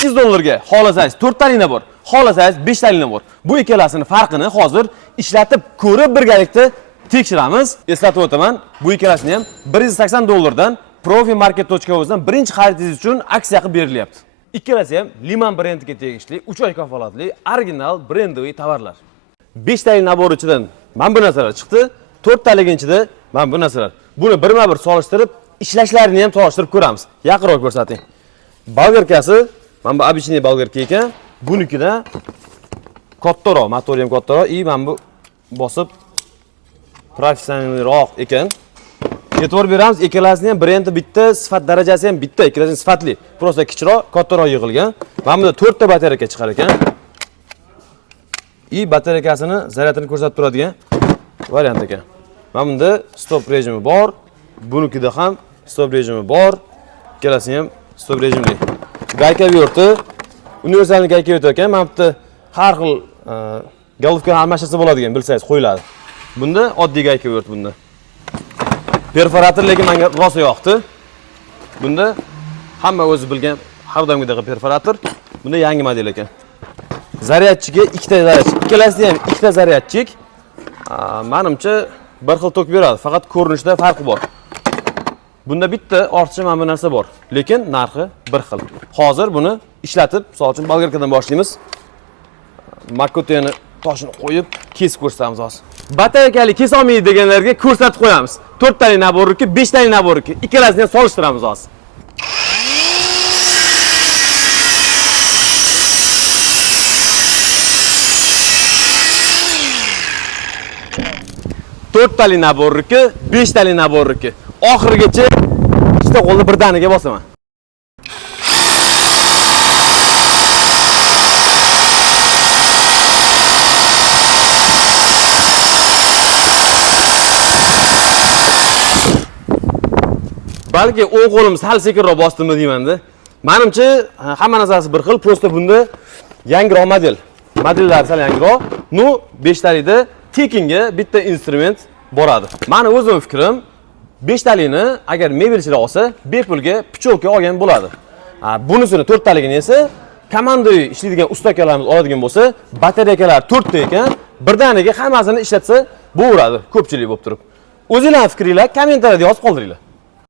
$8 xohlasangiz 4 talikni bor, xohlasangiz 5 talikni bor. Bu ikkalasini farqini hozir ishlatib ko'rib birgalikda tekshiramiz. Eslatib o'taman, bu ikkalasini ham $180 dan profimarket.o'zdan birinchi xaridingiz uchun aksiya qilib berilyapti. Ikkalasi ham Liman brendiga tegishli 3 oy kafolatli original brendoviy tovarlar. 5 talik nabor ichidan mana bu narsalar chiqdi, 4 taliginchida mana bu narsalar. Buni birma-bir solishtirib, ishlashlarini ham solishtirib ko'ramiz. Yaqinroq ko'rsating. Bolgarkasi mana bu обычный bolgarka ekan. Bunikida kattaroq, motori ham kattaroq, mana bu bosib professionalroq ekan. E'tibor beramiz, ikkalasini ham brendi bitta, sifat darajasi ham bitta, ikkalasi sifatli. Prosta kichikroq, kattaroq yig'ilgan. Mana bunda 4 ta batareyka chiqar ekan. Batareykasini zaryadini ko'rsatib turadigan variant ekan. Mana bunda stop rejimi bor, bunikida ham stop rejimi bor. Ikkalasi ham stop rejimli. Gayka verti, universal gayka verti ekan. Mana bu har xil головка almashtirsa bo'ladigan, bilsangiz qo'yiladi. Bunda oddiy gayka verti bunda. Perforator lekin menga rosa yoqdi. Bunda hamma o'zi bilgan har doimgidagi perforator. Bunda yangi model ekan. Zaryadchiga 2 ta zaryadchik. Ikkalasida ham 2 ta zaryadchik. Menimcha bir xil tok beradi, faqat ko'rinishda farqi bor. Bunda bitta ortiqcha mana bu narsa bor, lekin narxi bir xil. Hozir buni ishlatib, misol uchun bolgarkadan boshlaymiz. Makoteni toshini qo'yib, kesib ko'rsatamiz hozir. Batareykali kes olmaydi deganlarga ko'rsatib qo'yamiz. 4 talik naborniki, 5 talik naborniki. Ikkalasini ham solishtiramiz hozir. 4 talik naborniki, 5 talik naborniki. Oxirigacha ikkita qo'lni birdaniga bosaman. Balki o'ng qo'lim sal sekinroq bosdimmi deyman-da. Menimcha hamma narsasi bir xil, prosta bunda yangiroq model. Modellar sal yangiroq. 5 talikda tekinga bitta instrument boradi. Meni o'zim fikrim, 5 talikni agar mebelchilar olsa, bepulga pichoka olgan bo'ladi. Bunisini 4 taligini esa komandoviy ishlaydigan ustakalarimiz oladigan bo'lsa, batareykalar 4 ta ekan, birdaniga hammasini ishlatsa bo'laveradi, ko'pchilik bo'lib turib. O'zingizlarning fikringlar kommentariyada yozib qoldiringlar.